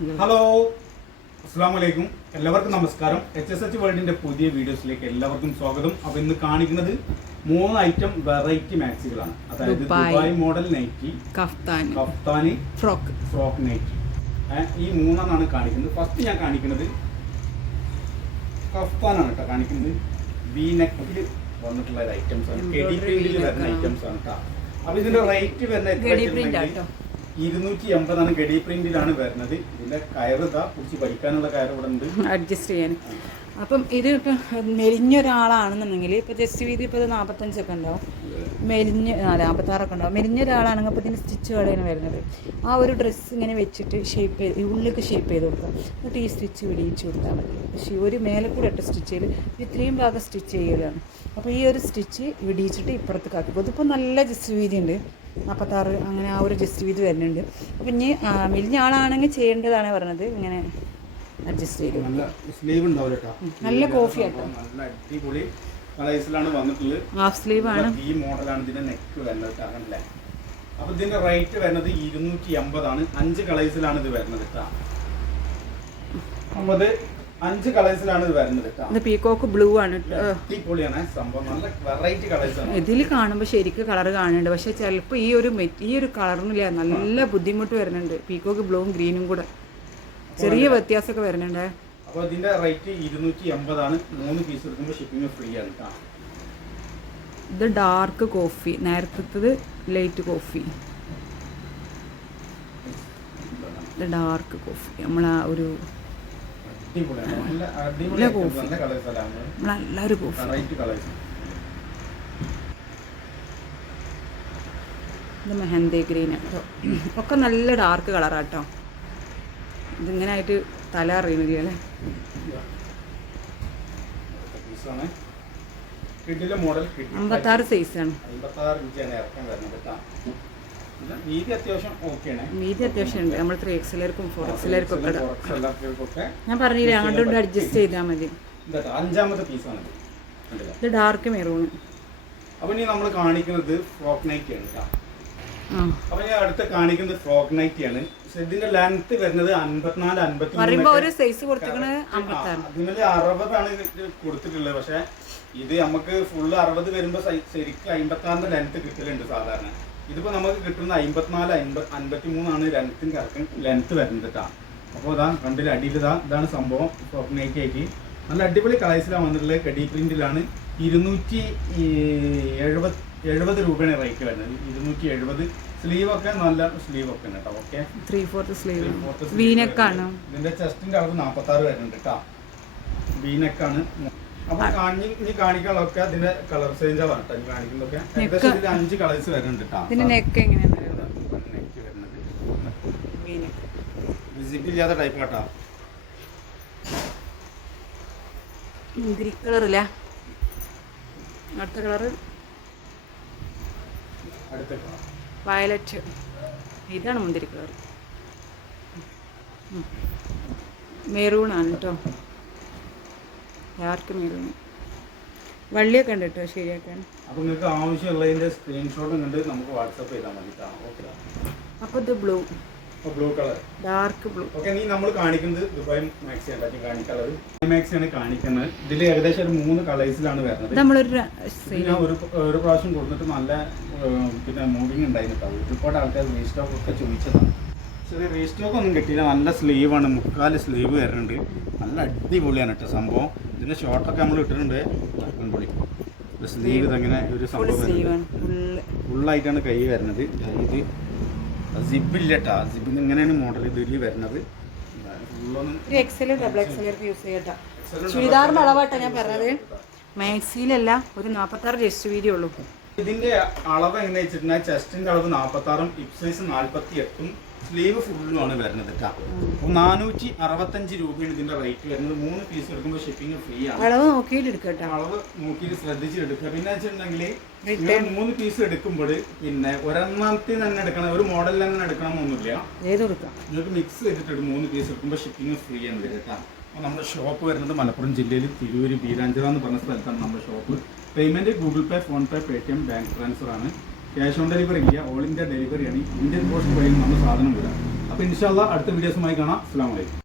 Hello അസ്സാം വലൈക്കും എല്ലാവർക്കും നമസ്കാരം. എച്ച് എസ് എച്ച് വേൾഡിന്റെ പുതിയ വീഡിയോസിലേക്ക് എല്ലാവർക്കും സ്വാഗതം. അപ്പൊ ഇന്ന് കാണിക്കുന്നത് മൂന്ന് ഐറ്റം വെറൈറ്റി മാക്സികളാണ് അതായത് ദുബായ്. മോഡൽ നൈറ്റി കഫ്താനി ഫ്രോക്ക്. ഫ്രോക്ക് നൈറ്റി ഈ മൂന്നെണ്ണാണ് കാണിക്കുന്നത്. ഫസ്റ്റ് ഞാൻ കാണിക്കുന്നത് കഫ്താനാണ് കേട്ടോ കാണിക്കുന്നത്. ബി നെക്കിൽ വന്നിട്ടുള്ള ഐറ്റംസ് വരുന്ന ആണ്. ഐറ്റംസ് ആണ് കേട്ടോ. അപ്പൊ ഇതിന്റെ റേറ്റ് വരുന്ന ഇരുന്നൂറ്റി എൺപതാണ് ഗഡി പ്രിന്റിലാണ് വരുന്നത്. ഇതിന്റെ കയറ് ഇതാ കുറിച്ച് പഠിക്കാനുള്ള കയറ് ഇവിടെ ഉണ്ട്. അഡ്ജസ്റ്റ് ചെയ്യാൻ. അപ്പം ഇത് ഇപ്പം മെലിഞ്ഞൊരാളാണെന്നുണ്ടെങ്കിൽ ഇപ്പം ജസ്റ്റ് വീതി ഇപ്പോൾ ഇത് നാൽപ്പത്തഞ്ചൊക്കെ ഉണ്ടാവും. മെലിഞ്ഞ് അല്ല നാൽപ്പത്താറൊക്കെ ഉണ്ടാവും. മെലിഞ്ഞ ഒരാളാണെങ്കിൽ അപ്പോൾ ഇതിന് സ്റ്റിച്ച് കടയാണ് വരുന്നത്. ആ ഒരു ഡ്രസ്സ് ഇങ്ങനെ വെച്ചിട്ട് ഷേപ്പ് ചെയ്ത് ഉള്ളിലേക്ക് ഷേപ്പ് ചെയ്ത് കൊടുക്കുക എന്നിട്ട് ഈ സ്റ്റിച്ച് വിടിയിച്ച് കൊടുത്താൽ മതി. പക്ഷേ ഒരു മേലെ കൂടെ ഇട്ട് സ്റ്റിച്ച് ചെയ്ത് ഇത്രയും ഭാഗം സ്റ്റിച്ച് ചെയ്യലാണ് അപ്പോൾ ഈ ഒരു സ്റ്റിച്ച് വിടിയിച്ചിട്ട് ഇപ്പുറത്ത് കാക്കും അതിപ്പോൾ നല്ല ജസ്റ്റ് വീതി ഉണ്ട് നാൽപ്പത്താറ് അങ്ങനെ ആ ഒരു ജസ്റ്റ് ചെയ്ത് വരുന്നുണ്ട്. അപ്പം ഇനി മെലിഞ്ഞ ആളാണെങ്കിൽ ചെയ്യേണ്ടതാണ് പറഞ്ഞത്. ഇങ്ങനെ അഡ്ജസ്റ്റ് ചെയ്ത്. നല്ല സ്ലീവ് ഉണ്ടാവില്ല കേട്ടോ നല്ല കോഫി ആട്ടോ. നല്ല അടിപൊളി കളേഴ്സിലാണ് വന്നിട്ടുള്ളത്. ഹാഫ് സ്ലീവ് ആണ്. ഈ മോഡലാണ് ഇതിന്റെ നെക്ക് വരുന്നത് അങ്ങനല്ലേ അപ്പൊ ഇതിന്റെ റേറ്റ് വരുന്നത് ഇരുന്നൂറ്റി എൺപതാണ് അഞ്ച് കളേഴ്സിലാണ് ഇത് വരുന്നത് കേട്ടോ അപ്പൊ ഇത് അഞ്ച് കളേഴ്സിലാണ് ഇത് വരുന്നത് ഇത് പീകോക്ക് ബ്ലൂ ആണ്. അടിപൊളിയാണ്. സംഭവം നല്ല വെറൈറ്റി കളേഴ്സ് ആണ്. ഇതിൽ കാണുമ്പോൾ ശരിക്കും കളർ കാണുന്നുണ്ട്. പക്ഷേ ചിലപ്പോൾ ഈ ഒരു ഈ ഒരു കളറിനില്ല നല്ല ബുദ്ധിമുട്ട് വരുന്നുണ്ട്. പീകോക്ക് ബ്ലൂവും ഗ്രീനും കൂടെ. ചെറിയ വ്യത്യാസമൊക്കെ വരുന്നുണ്ട്. അപ്പോൾ ഇതിന്റെ റേറ്റ് ഇരുന്നൂറ്റി എൺപതാണ്. മൂന്ന് പീസ് എടുക്കുമ്പോൾ ഷിപ്പിംഗ് ഫ്രീ ആണ് ഇത് ഡാർക്ക് കോഫി നേരത്തേത് ലൈറ്റ് കോഫി ഡാർക്ക് കോഫി നമ്മളാ ഒരു അടിപൊളിയാണ് നല്ല കോഫി. നല്ലൊരു കോഫി ഇത് മെഹന്തി ഗ്രീൻ. കേട്ടോ ഒക്കെ നല്ല ഡാർക്ക് കളറാട്ടോ ഇതിങ്ങനെ ആയിട്ട് തല അറിയുന്നില്ല അല്ലേ? അമ്പത്താറ് സൈസാണ് അമ്പത്താറ് ഇഞ്ചാണ് ഇറക്കം വരുന്നത് കേട്ടോ വീതി അത്യാവശ്യം ഉണ്ട്. നമ്മൾ ത്രീ എക്സിലേർക്കും ഫോർ എക്സിലേർക്കും ഒക്കെ ഞാൻ പറഞ്ഞില്ലേ അങ്ങോട്ടും അഡ്ജസ്റ്റ് ചെയ്താൽ മതി. അഞ്ചാമത്തെ പീസാണ് ഇത് ഇത് ഡാർക്ക് മെറൂൺ അപ്പൊ ഇനി നമ്മൾ കാണിക്കുന്നത് ഫ്രോക്ക് നൈറ്റ് ആണ് കേട്ടോ ആ. അപ്പൊ ഞാൻ അടുത്ത് കാണിക്കുന്നത് ഫ്രോക്ക് നൈറ്റ് ആണ്. ഇതിന്റെ ലെങ്ത് വരുന്നത് അൻപത്തിനാല് അൻപത്തി ഒരു സൈസ് അതിന് അറുപതാണ് കൊടുത്തിട്ടുള്ളത്. പക്ഷെ ഇത് നമുക്ക് ഫുള്ള് അറുപത് വരുമ്പോ ശരിക്കും അമ്പത്താറിന്റെ ലെങ്ത് കിട്ടലുണ്ട് സാധാരണ. ഇതിപ്പോ നമുക്ക് കിട്ടുന്ന അമ്പത്തിനാല് അമ്പത് അൻപത്തി മൂന്നാണ് ലെങ്ത്തിന് കറക്റ്റ് ലെങ്ത് വരുന്നത് കേട്ടോ അപ്പോൾ ഇതാ കണ്ടില്ല അടിയിൽ ഇതാ ഇതാണ് സംഭവം. ആക്കി നല്ല അടിപൊളി കളേഴ്സിലാണ് വന്നിട്ടുള്ളത്. കടി പ്രിന്റിലാണ് ഇരുന്നൂറ്റി എഴുപത് എഴുപത് രൂപയാണ് റേറ്റ് വരുന്നത്. ഇരുന്നൂറ്റി എഴുപത്. സ്ലീവ് ഒക്കെ നല്ല സ്ലീവ് ഒക്കെ ഉണ്ട് കേട്ടോ ഓക്കെ ത്രീ ഫോർത്ത് സ്ലീവ് വീനക്കാണ് ഇതിന്റെ ചെസ്റ്റിന്റെ അളവ് നാപ്പത്തി ആറ് വരുന്നുണ്ട് കേട്ടോ വീനക്കാണ് അപ്പൊ കാണിക്കാനുള്ളതൊക്കെ അതിന്റെ കളർ ആണ് കേട്ടോ കാണിക്കുന്നതൊക്കെ ഏകദേശം ഇതിൽ അഞ്ച് കളേഴ്സ് വരുന്നുണ്ട് ഇതിന്റെ നെക്ക് എങ്ങനെയാണ് ടൈപ്പ് കേട്ടോ മുന്തിരി കളറില്ല അടുത്ത കളറ് വയലറ്റ് ഇതാണ് മുന്തിരി കളർ മെറൂൺ ആണ് കേട്ടോ ഡാർക്ക് മെറൂൺ വള്ളിയൊക്കെ ഉണ്ട് കേട്ടോ ശരിയാക്കാൻ. അപ്പോൾ നിങ്ങൾക്ക് ആവശ്യമുള്ളതിന്റെ സ്ക്രീൻഷോട്ടും കണ്ട് നമുക്ക് വാട്സപ്പ് ചെയ്താൽ മതി ഓക്കെ അപ്പോൾ ഇത് blue blue colour dark blue okay നീ നമ്മൾ കാണിക്കുന്നത് ദുബായ് മാക്സി ആണ് കാണിക്കുന്നത് മാക്സി ആണ് കാണിക്കുന്നത്. ഇതിൽ ഏകദേശം ഒരു മൂന്ന് കളേഴ്സിലാണ് വരുന്നത്. നമ്മൾ നമ്മളൊരു ഞാൻ ഒരു ഒരു പ്രാവശ്യം കൊടുത്തിട്ട് നല്ല പിന്നെ മൂവിങ് ഉണ്ടായിരുന്നു ഒരുപാട് ആൾക്കാർ റീസ്റ്റോക്ക് ഒക്കെ ചോദിച്ചതാണ്. ചെറിയ റീസ്റ്റോക്ക് ഒന്നും കിട്ടിയില്ല. നല്ല സ്ലീവാണ് മുക്കാൽ സ്ലീവ് വരുന്നുണ്ട്. നല്ല അടിപൊളിയാണ് കേട്ടോ സംഭവം. ഇതിന്റെ ഷോട്ടൊക്കെ നമ്മൾ ഇട്ടിട്ടുണ്ട്. അടിപൊളി. സ്ലീവ് ഇതങ്ങനെ ഒരു സംഭവം ഫുള്ളായിട്ടാണ് കൈ വരുന്നത്. ഇത്. സിബില്ല കേട്ടോ സിബിന് ഇങ്ങനെയാണ് മോഡൽ ഇതിൽ വരുന്നത്. ചുരിദാർ അളവാട്ടോ ഞാൻ പറഞ്ഞത്. മാക്സിയിലല്ല ഒരു നാൽപ്പത്താറ് ജസ്റ്റ് വീതി ഉള്ളൂ. ഇതിന്റെ അളവ് എങ്ങനെ വെച്ചിട്ടുണ്ടെങ്കിൽ ചെസ്റ്റിന്റെ അളവ് നാൽപ്പത്തി ആറും ഹിപ് സൈസ് നാൽപ്പത്തി എട്ടും സ്ലീവ് ഫുള്ളും ആണ് വരുന്നത് കേട്ടോ അപ്പോൾ നാനൂറ്റി അറുപത്തഞ്ച് രൂപയാണ് ഇതിന്റെ റേറ്റ് വരുന്നത്. മൂന്ന് പീസ് എടുക്കുമ്പോൾ ഷിപ്പിംഗ് ഫ്രീ ആണ്. അളവ് നോക്കിയിട്ട് എടുക്കട്ടെ അളവ് നോക്കിയിട്ട് ശ്രദ്ധിച്ച് എടുക്കുക പിന്നെ വെച്ചിട്ടുണ്ടെങ്കിൽ. നിങ്ങൾ മൂന്ന് പീസ് എടുക്കുമ്പോൾ പിന്നെ ഒരെണ്ണത്തിൽ തന്നെ എടുക്കണം. ഒരു മോഡലിൽ തന്നെ എടുക്കണം എന്നൊന്നുമില്ല. ഏത് കൊടുക്കാം നിങ്ങൾക്ക് മിക്സ് ചെയ്തിട്ട് മൂന്ന് പീസ് എടുക്കുമ്പോൾ ഷിപ്പിംഗ് ഫ്രീ ആണ് കേട്ടോ അപ്പോൾ നമ്മുടെ ഷോപ്പ് വരുന്നത് മലപ്പുറം ജില്ലയിൽ തിരൂര് ബീരാഞ്ചിറ എന്ന് പറഞ്ഞ സ്ഥലത്താണ് നമ്മുടെ shop payment Google Pay PhonePe Paytm bank transfer ആണ്. ക്യാഷ് ഓൺ ഡെലിവറി ഇല്ല ഓൾ ഇന്ത്യ ഡെലിവറിയാണ് ഇന്ത്യൻ പോസ്റ്റ് വഴി നമ്മൾ സാധനം വിടാം അപ്പോൾ ഇൻഷാല്ല അടുത്ത വീഡിയോസുമായി കാണാം. അസ്സാം വലൈക്കും